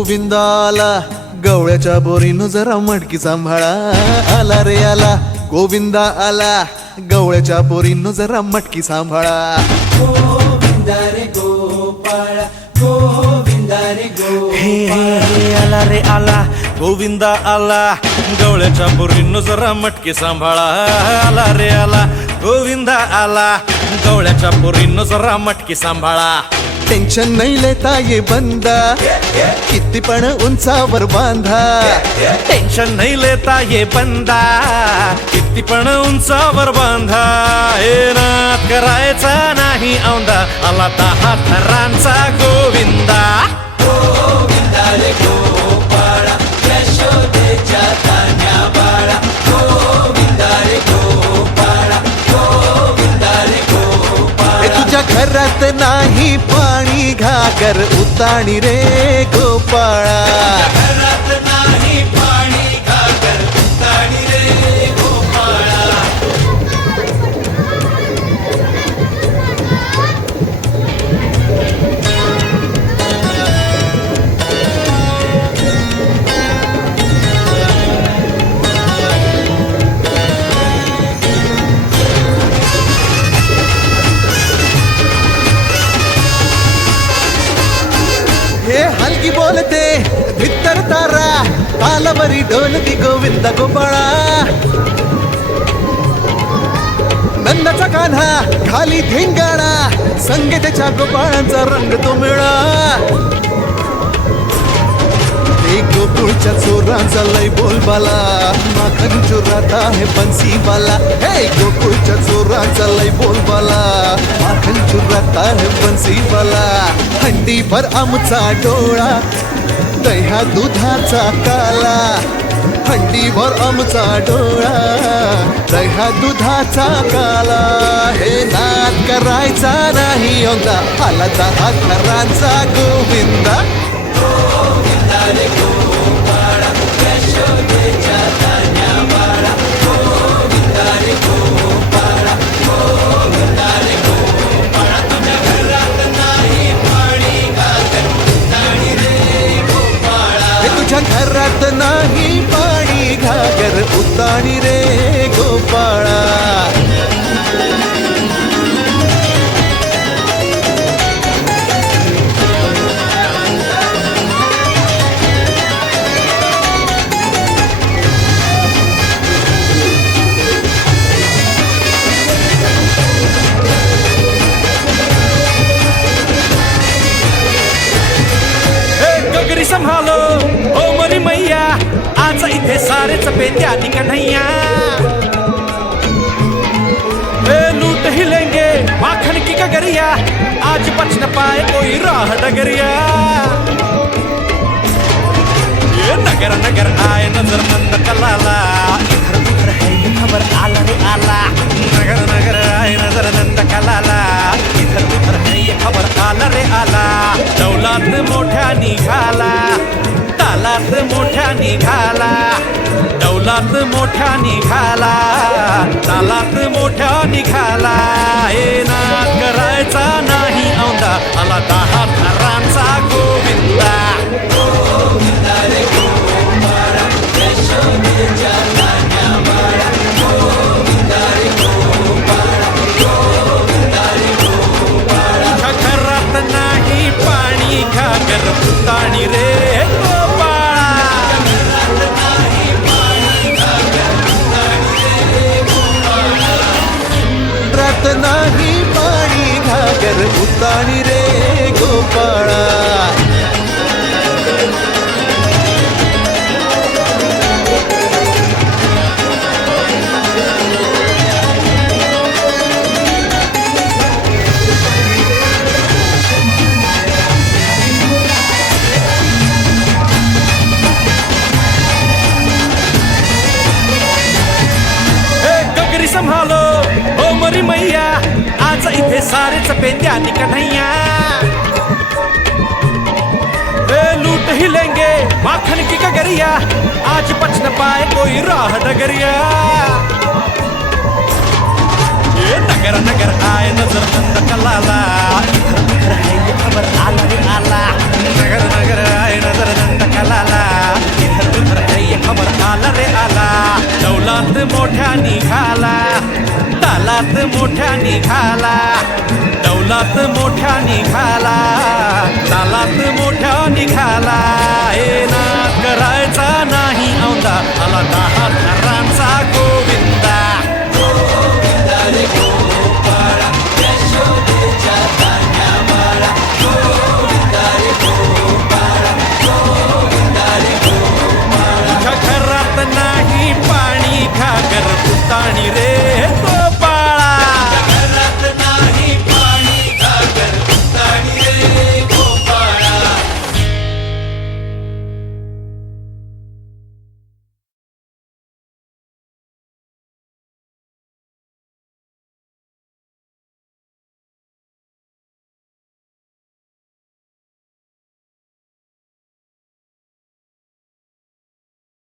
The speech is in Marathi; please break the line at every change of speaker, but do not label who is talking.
गोविंदा आला गवळ्याच्या बोरीनं जरा मटकी सांभाळा. आला रे आला गोविंदा आला गवळ्याच्या बोरीनं जरा मटकी सांभाळा.
हे हे हे आला रे आला गोविंदा आला गवळ्याच्या बोरीनं जरा मटके सांभाळा. आला रे आला गोविंदा आला गवळ्याच्या बोरीनं जरा मटके सांभाळा.
टेन्शन नाही लेता ये बंदा। किती पण उंचावर बांधा।
टेन्शन नाही लेता ये बंदा। किती पण उंचावर बांधा। हे नात करायचा नाही औंदा। आला दहा थरांचा गोविंदा।
हे घागर उताणी रे गोपाळा. नाही पाणी तालावरी ढोलकी गोविंद गोपाळा. नंदाचा कान्हा खाली धिंगाणा संगीताच्या गोपाळांचा रंग तो मिळा. एक गोकुळच्या चोरांचा लय बोलबाला माखन चोरात आहे बन्सीवाला हे गोकुळच्या चोरांचा लय बोलबाला माखन चोरात आहे बन्सीवाला हंडी भर आमचा डोळा दह्या दुधाचा काला. हंडीवर आमचा डोळा. दह्या दुधाचा काला. हे नाद करायचा नाही औंदा आला दहा खरांचा गोविंदा.
नगरिया। ये नगर नगर आए नजर नंद कलाला. इधर उधर है ये खबर आला रे आला. नगर नगर आए नजर नंद कलाला. इधर उधर है ये खबर आला रे आला. दौलात मोठ्या निघाला. तालात मोठ्या निघाला. दौलात मोठ्या निघाला. तालात मोठ्या निघाला. हे नाद करायचा नाही. घागर सारेच पेंद्या निकन्हैया लूट ही लेंगे माखन की कगरिया. आज बच न पाए कोई राह डगरिया. ये नगर नगर आए नजर बंद कलाला. नगर खबर आला रे आला. नगर नगर आए नजर बंद कलाला. नगर है खबर आला रे आला. दौलात मोठ्या निघाला. झालात मोठ्या निघाला दौलात मोठ्या निघाला तालात मोठ्या निघाला. ए ना करायचा नाही औदा आला दहा